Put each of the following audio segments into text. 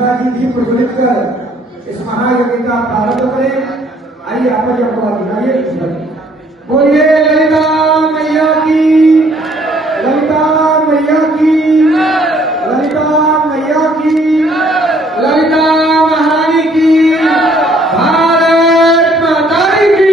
दूसरा की दीप प्रज्वलित कर इस महायज्ञ का प्रारंभ करें। आइए आपको जब दिखाइए। बोलिए ललिता मैया की, ललिता मैया की, ललिता मैया की, ललिता महारानी की, भारत माता की।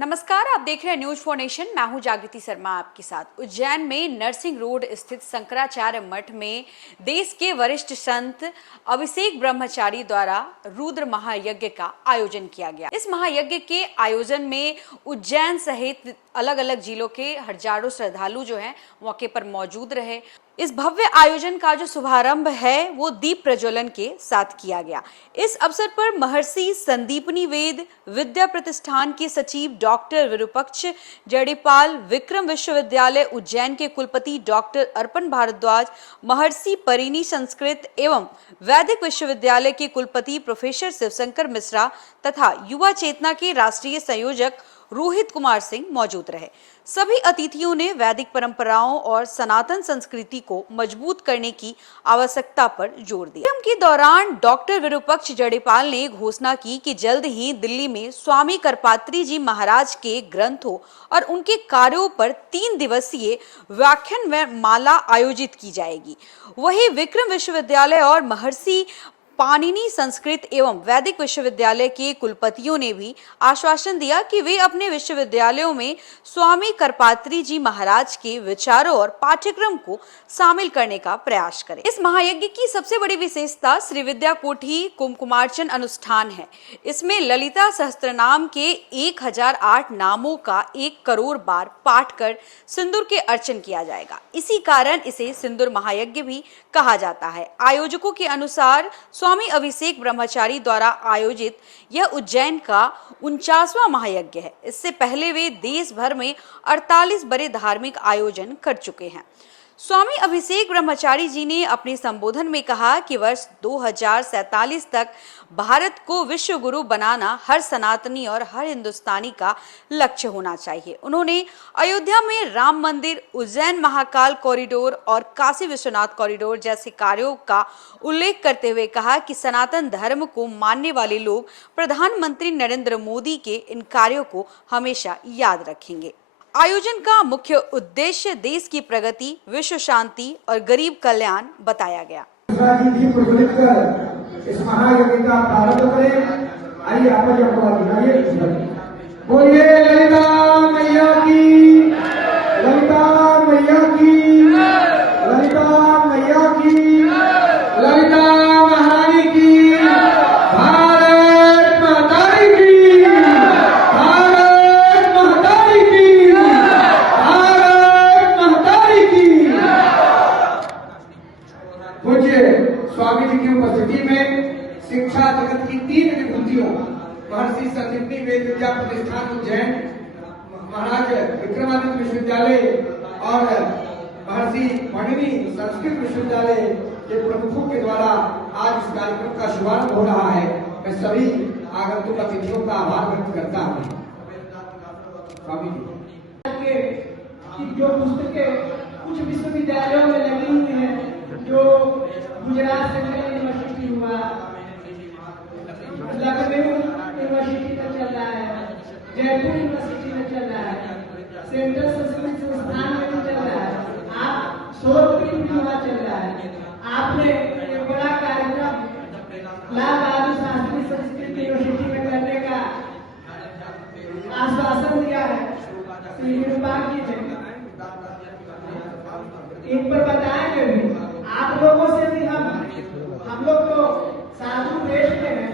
नमस्कार, आप देख रहे हैं न्यूज फॉर नेशन। मैं हूं जागृति शर्मा आपके साथ। उज्जैन में नरसिंह रोड स्थित शंकराचार्य मठ में देश के वरिष्ठ संत अभिषेक ब्रह्मचारी द्वारा रुद्र महायज्ञ का आयोजन किया गया। इस महायज्ञ के आयोजन में उज्जैन सहित अलग अलग जिलों के हजारों श्रद्धालु जो हैं मौके पर मौजूद रहे। इस भव्य आयोजन का जो शुभारंभ है वो दीप प्रज्वलन के साथ किया गया। इस अवसर पर महर्षि संदीपनी वेद विद्या प्रतिष्ठान के सचिव डॉक्टर विरूपक्ष जड़ीपाल, विक्रम विश्वविद्यालय उज्जैन के कुलपति डॉक्टर अर्पण भारद्वाज, महर्षि परिणी संस्कृत एवं वैदिक विश्वविद्यालय के कुलपति प्रोफेसर शिवशंकर मिश्रा तथा युवा चेतना के राष्ट्रीय संयोजक रोहित कुमार सिंह मौजूद रहे। सभी अतिथियों ने वैदिक परंपराओं और सनातन संस्कृति को मजबूत करने की आवश्यकता पर जोर दिया। कार्यक्रम के दौरान डॉक्टर विरूपक्ष जड़ीपाल ने घोषणा की कि जल्द ही दिल्ली में स्वामी करपात्री जी महाराज के ग्रंथों और उनके कार्यों पर 3 दिवसीय व्याख्यान व माला आयोजित की जाएगी। वहीं विक्रम विश्वविद्यालय और महर्षि पाणिनि संस्कृत एवं वैदिक विश्वविद्यालय के कुलपतियों ने भी आश्वासन दिया कि वे अपने विश्वविद्यालयों में स्वामी करपात्री जी महाराज के विचारों और पाठ्यक्रम को शामिल करने का प्रयास करें। इस महायज्ञ की सबसे बड़ी विशेषता श्री विद्या कोठी कुमकुमार्चन अनुष्ठान है। इसमें ललिता सहस्त्रनाम के 1008 नामों का 1 करोड़ बार पाठ कर सिंदूर के अर्चन किया जाएगा। इसी कारण इसे सिंदूर महायज्ञ भी कहा जाता है। आयोजकों के अनुसार स्वामी अभिषेक ब्रह्मचारी द्वारा आयोजित यह उज्जैन का 49वां महायज्ञ है। इससे पहले वे देश भर में 48 बड़े धार्मिक आयोजन कर चुके हैं। स्वामी अभिषेक ब्रह्मचारी जी ने अपने संबोधन में कहा कि वर्ष 2047 तक भारत को विश्व गुरु बनाना हर सनातनी और हर हिंदुस्तानी का लक्ष्य होना चाहिए। उन्होंने अयोध्या में राम मंदिर, उज्जैन महाकाल कॉरिडोर और काशी विश्वनाथ कॉरिडोर जैसे कार्यों का उल्लेख करते हुए कहा कि सनातन धर्म को मानने वाले लोग प्रधानमंत्री नरेंद्र मोदी के इन कार्यों को हमेशा याद रखेंगे। आयोजन का मुख्य उद्देश्य देश की प्रगति, विश्व शांति और गरीब कल्याण बताया गया। दूसरा की दीप प्रज्वलित कर इस महायज्ञ का प्रारंभ करें। आइए आपको जब दिखाइए। बोलिए ललिता मैया की, ललिता मैया की, ललिता मैया की, ललिता महारानी की, भारत माता की, भारत माता की, भारत माता की। पूज्य स्वामी जी की उपस्थिति में शिक्षा जगत की 3 विभूतियों महर्षि संदीपनी वेद विद्या प्रतिष्ठान उज्जैन, महाराज विक्रमादित्य विश्वविद्यालय और महर्षि पाणिनि संस्कृत विश्वविद्यालय के प्रमुखों के द्वारा आज इस कार्यक्रम का शुभारंभ हो रहा है। मैं सभी आगंतुक अतिथियों का आभार व्यक्त करता हूँ। स्वामी जी जो पुस्तकें कुछ विश्वविद्यालयों में लगी हुई हैं, जो गुजरात सेंट्रल यूनिवर्सिटी हुआ, लखनऊ यूनिवर्सिटी में चल रहा है, जयपुर यूनिवर्सिटी में चल रहा है, सेंट्रल संस्कृत संस्थान में भी चल रहा है, आप सोलपुरी भी वहाँ चल रहा है। आपने एक बड़ा कार्यक्रम लाल बहादुर शास्त्री संस्कृत यूनिवर्सिटी में करने का आश्वासन दिया है श्री विरूपक्ष जी ने। इन पर बताएंगे भी। आप लोगों से भी हम लोग तो साधु देश में हैं,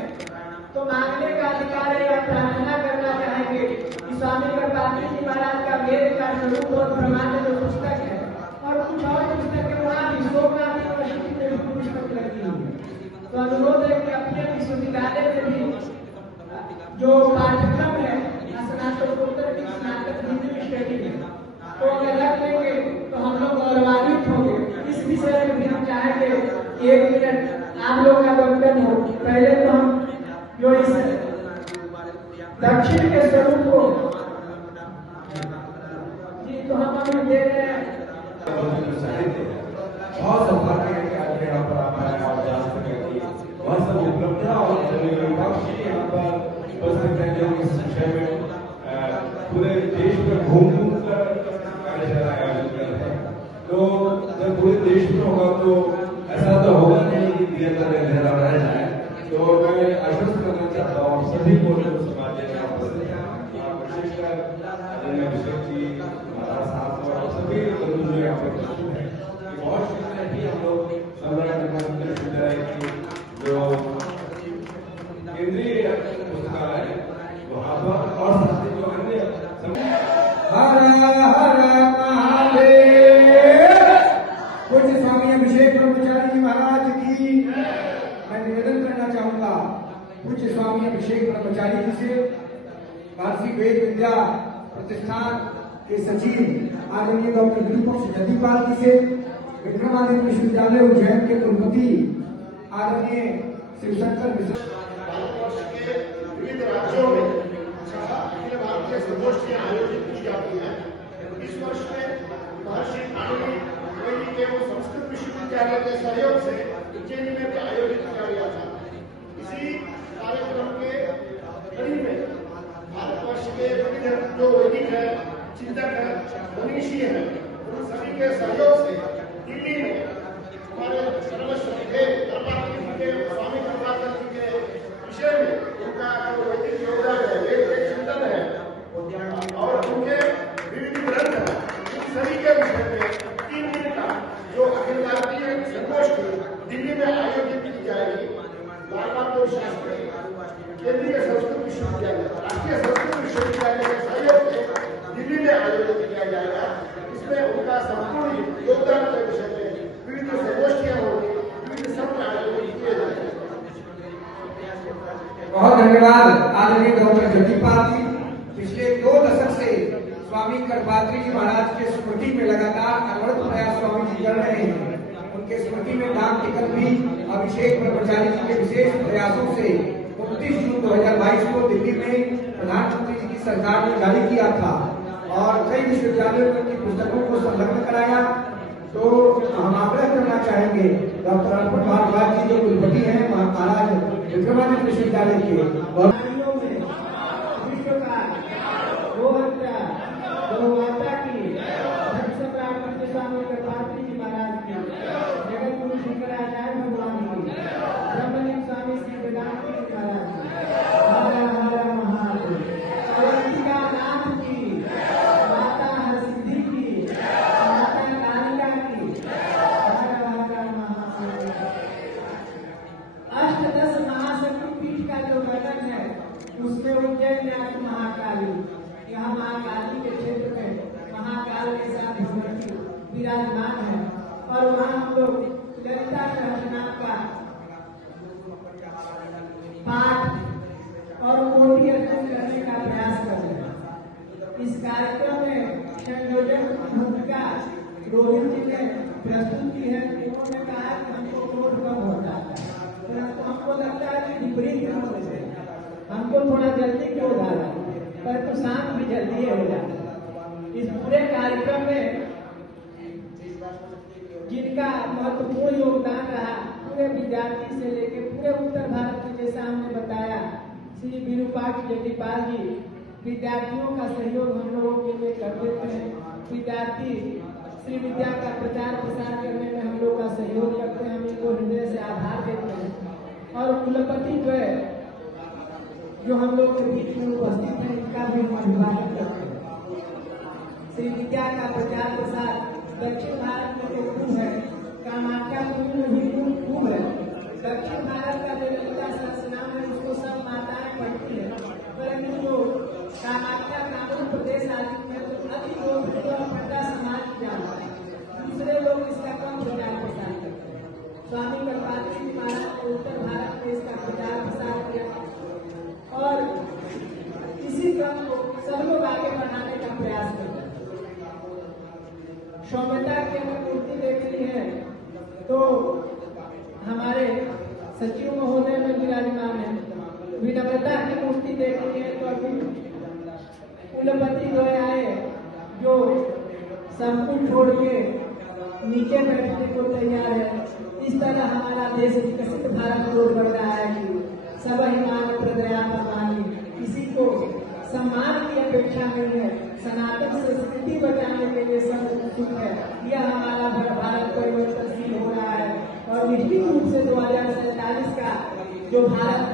तो मांगने का अधिकार है या प्रार्थना करना चाहेंगे कि स्वामी करपात्री जी महाराज का वेद का स्वरूप और प्रमाण जो पुस्तक है और कुछ और पुस्तकें वहाँ विश्वनाथ यूनिवर्सिटी में भी पुस्तक लगी हुई है, तो अनुरोध है कि अपने विश्वविद्यालय में भी जो पाठ्यक्रम है स्नातकोत्तर की स्नातक डिग्री स्टडी में तो अगर रख लेंगे तो हम लोग गौरवान्वित होंगे। इस विषय में भी हम चाहेंगे 1 मिनट आप लोग का वक्तव्य हो। पहले तो हम जो इस दक्षिण के स्वरूप को जी तो हम अभी दे रहे हैं। बहुत सौभाग्य है कि आज यहाँ पर आप आए और विपक्ष यहाँ पर उपस्थित है जो इस विषय में पूरे देश में घूम कर कार्यशाला आयोजित कर रहे हैं। तो जब पूरे देश में होगा तो ऐसा तो होगा नहीं कि दिया रह जाए। तो मैं आश्वस्त करना चाहता हूँ सभी को जो समाज में विशेषकर अभिषेक जी महाराज साहब और सभी बंधु जो यहाँ पर उपस्थित हैं, बहुत शीघ्र ही हम लोग सम्राट विश्वविद्यालय की जो केंद्रीय पुस्तकालय है वहाँ पर और साथ ही जो अन्य हर हर महादेव। पूज्य स्वामी अभिषेक ब्रह्मचारी जी महाराज की मैं निवेदन करना चाहूंगा पूज्य स्वामी अभिषेक ब्रह्मचारी जी से महर्षि वेद विद्या प्रतिष्ठान के सचिव आदरणीय डॉक्टर विरूपाक्ष जयदीपाल जी से विक्रमादित्य विश्वविद्यालय उज्जैन के कुलपति आदरणीय शिवशंकर मिश्र विविध राज्यों में अखिल भारतीय संगोष्ठियां आयोजित की जाती हैं। इस वर्ष में महर्षि पाणिनि वैदिक एवं संस्कृत विश्वविद्यालय के सहयोग से उज्जैन में भी आयोजित किया गया था। इसी कार्यक्रम के कड़ी में भारतवर्ष के विविध जो वैदिक है, चिंतक है, मनीषी है, उन सभी के सहयोग से दिल्ली में हमारे सर्वश्रेष्ठ स्वामी कृपाचार्य जी के विषय में उनका जो वैदिक योगदान है, वेद के चिंतन है और उनके विविध ग्रंथ है, इन सभी के विषय में 3 दिन का जो अखिल भारतीय संगोष्ठी दिल्ली में आयोजित की जाएगी। लाल बहादुर शास्त्री केंद्रीय संस्कृत विश्वविद्यालय, राष्ट्रीय संस्कृत विश्वविद्यालय के सहयोग से दिल्ली में आयोजित किया जाएगा। इसमें उनका संपूर्ण योगदान के विषय में विविध संगोष्ठियां होंगी, विविध सत्र आयोजित किए जाएंगे। बहुत धन्यवाद आदरणीय डॉक्टर जयदीपाल जी। पिछले 2 दशक से स्वामी कृपात्री जी महाराज के स्मृति में लगातार अनवरत प्रयास स्वामी जी कर रहे हैं। उनके स्मृति में डाक टिकट भी अभिषेक ब्रह्मचारी जी के विशेष प्रयासों से 29 जून 2022 को दिल्ली में प्रधानमंत्री जी की सरकार ने जारी किया था और कई विश्वविद्यालयों में उनकी पुस्तकों को संलग्न कराया। तो हम आग्रह करना चाहेंगे डॉक्टर अर्पण भारद्वाज जी जो कुलपति हैं महाराज विक्रमादित्य विश्वविद्यालय के और विश्व का गोहत्या गौमाता की धन सम्राट पूज्य स्वामी कृपात्री जी महाराज की जगत गुरु शंकराचार्य भगवान की ब्रह्मलिंग स्वामी श्री वेदांत जी महाराज की हर हर महादेव अवंतिका नाथ की माता हरसिद्धि की माता कालिका की हर हर महादेव। अष्टदश महाशक्ति पीठ का जो वर्णन है उसमें उज्जैन में आज महाकाली, यहाँ महाकाली के क्षेत्र में महाकाल के साथ भगवती विराजमान है और वहाँ हम लोग ललिता सहस्रनाम का पाठ और कोटि अर्चन करने का प्रयास कर रहे हैं। इस कार्यक्रम में संयोजक भूमिका रोहित जी ने प्रस्तुत की है। उन्होंने कहा कि हमको क्रोध कम होता है, परंतु हमको लगता है कि विपरीत होने से हमको थोड़ा जल्दी क्रोध आ रहा है, परंतु शांत भी जल्दी हो जाता है। इस पूरे कार्यक्रम में जिनका महत्वपूर्ण योगदान रहा पूरे विद्यार्थी से लेकर पूरे उत्तर भारत में, जैसा हमने बताया श्री विरूपाक्ष जयदीपाल जी विद्यार्थियों का सहयोग हम लोगों के लिए कर देते हैं। विद्यार्थी श्री विद्या का प्रचार प्रसार करने में हम लोग का सहयोग करते हैं, हम इनको हृदय से आभार देते हैं। और कुलपति जो है जो हम लोग के बीच में उपस्थित है इनका भी हम अभिवादन करते हैं। श्री विद्या का प्रचार प्रसार दक्षिण भारत में जो खूब है, कामाख्या कुंभ में भी खूब है। दक्षिण भारत का जो ललिता सहस्रनाम है उसको सब माताएं पढ़ती है, परंतु जो कामाख्या कानून प्रदेश आदि में तो अति लोग पंडा समाज जानता है, दूसरे लोग इसका कम प्रचार प्रसार करते हैं। स्वामी कृपात्री जी महाराज ने उत्तर भारत में इसका प्रचार प्रसार किया और इसी क्रम को सब लोग आगे बढ़ाने का प्रयास करते हैं। सौम्यता की अगर मूर्ति देखनी है तो हमारे सचिव महोदय में विराजमान है। विनम्रता की मूर्ति देखनी है तो अभी कुलपति जो आए जो सब कुछ छोड़ के नीचे बैठने को तैयार है। इस तरह हमारा देश विकसित भारत रोड बढ़ रहा है कि सब हिमान प्रदया प्रदानी। किसी को सम्मान की अपेक्षा नहीं है, सनातन संस्कृति बचाने के लिए सब उत्सुक है। यह हमारा भारत परिवर्तनशील हो रहा है और निश्चित रूप से 2047 का जो भारत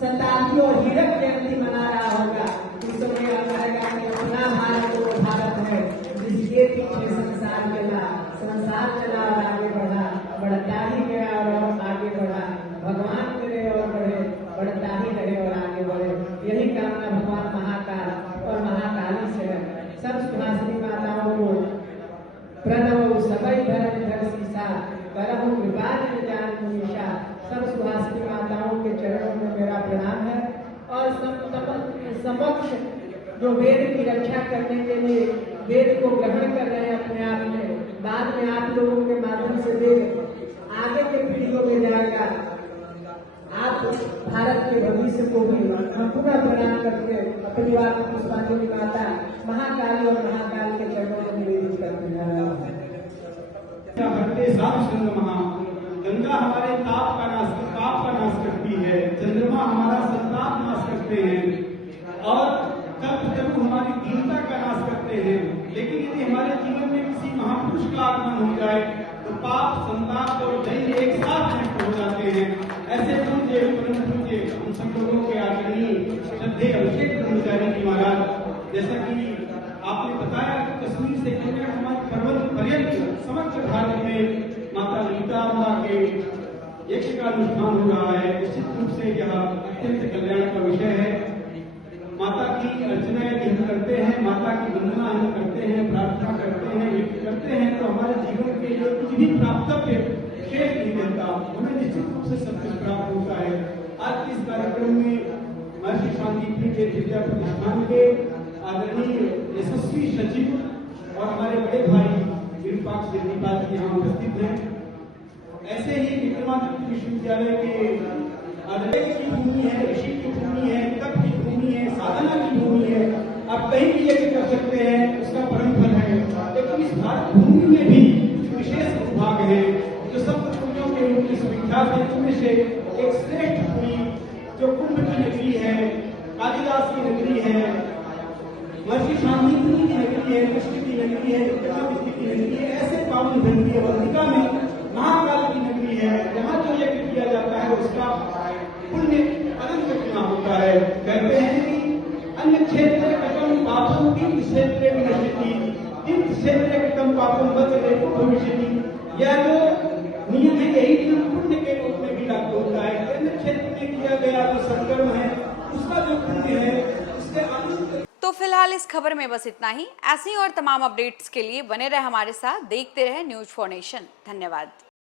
शताब्दी और हीरक जयंती मना रहा होगा, उस समय यह कहेगा कि अपना भारत वो भारत है जिसके पीछे संसार चला और आगे बढ़ा, बढ़ता ही गया और आगे बढ़ा। भगवान करे और बढ़े, बढ़ता ही रहे और आगे बढ़े। यही कामना भगवान महाकाल और महाकाली से है। सब सुहासिनी माताओं को प्रणव सबई धर्म धर सीसा, करहु कृपा निज जान मुनीषा। सब सुहासिनी माताओं के चरणों में मेरा प्रणाम है और समक्ष जो वेद की रक्षा करने के लिए वेद को ग्रहण कर रहे हैं अपने आप में, बाद में आप लोगों के माध्यम से वेद आगे के पीढ़ियों में जाएगा। आप भारत के भविष्य को भी हम पुनः प्रणाम करके अपनी बात पुष्पांजलि माता महाकाली और महाकाल के चरणों में निवेदित करते हैं। गंगा हमारे पाप का नाश करती है, चंद्रमा हमारा संताप नाश करते हैं और तप हमारी दीनता का नाश करते हैं। लेकिन यदि हमारे जीवन में किसी महापुरुष का आगमन हो जाए तो पाप, संताप और दैन्य एक साथ नष्ट हो जाते हैं। ऐसे पूज्य परम पूज्य हम सब लोगों के आदरणीय श्रद्धेय अभिषेक ब्रह्मचारी जी महाराज, जैसा कि आपने बताया कि कश्मीर से कन्याकुमारी पर्वत पर्यंत समग्र भारत में माता ललिता अम्बा के यज्ञ का अनुष्ठान हो रहा है। निश्चित रूप से यह अत्यंत कल्याण का विषय है। माता की अर्चनाएं हम करते हैं, माता की वंदना हम करते हैं, प्रार्थना करते हैं, यज्ञ करते हैं तो हमारे जीवन के लिए कुछ भी प्राप्तव्य शेष नहीं रहता, हमें निश्चित रूप से सब कुछ प्राप्त होता है। आज के इस कार्यक्रम में महर्षि शांतिपीठ के विद्या प्रतिष्ठान के आदरणीय यशस्वी सचिव और हमारे बड़े भाई विरूपाक्ष देवीपाल जी यहाँ उपस्थित हैं। ऐसे ही विक्रमादित्य विश्वविद्यालय के आदरणीय की भूमि है, ऋषि की भूमि है, तप की भूमि है, साधना की भूमि है। आप कहीं भी यज्ञ कर सकते हैं, उसका परम फल है। लेकिन इस भारत भूमि में भी विशेष विभाग है जो सब पुण्यों के रूप में सुविख्यात है। उनमें से एक श्रेष्ठ भूमि जो कुंभ की नगरी है, कालिदास की नगरी है, महर्षि शांतिपीठ की नगरी है, कृष्ण की नगरी है, विक्रमादित्य की नगरी है। ऐसे पावन धरती है अवंतिका में महाकाल की नगरी है, जहाँ जो यज्ञ किया जाता है उसका पुण्य अनंत गुना होता है। कहते हैं कि अन्य क्षेत्र कथम पापम तीर्थ क्षेत्र विनश्यति, तीर्थ क्षेत्र कथम पापम वज्रेको भविष्यति। यह जो नियम है यही नियम पुण्य के रूप में भी लागू होता है। अन्य क्षेत्र में किया गया जो सत्कर्म है उसका जो पुण्य है उसके अनंत। तो फिलहाल इस खबर में बस इतना ही। ऐसी और तमाम अपडेट्स के लिए बने रहे हमारे साथ, देखते रहे न्यूज़4नेशन। धन्यवाद।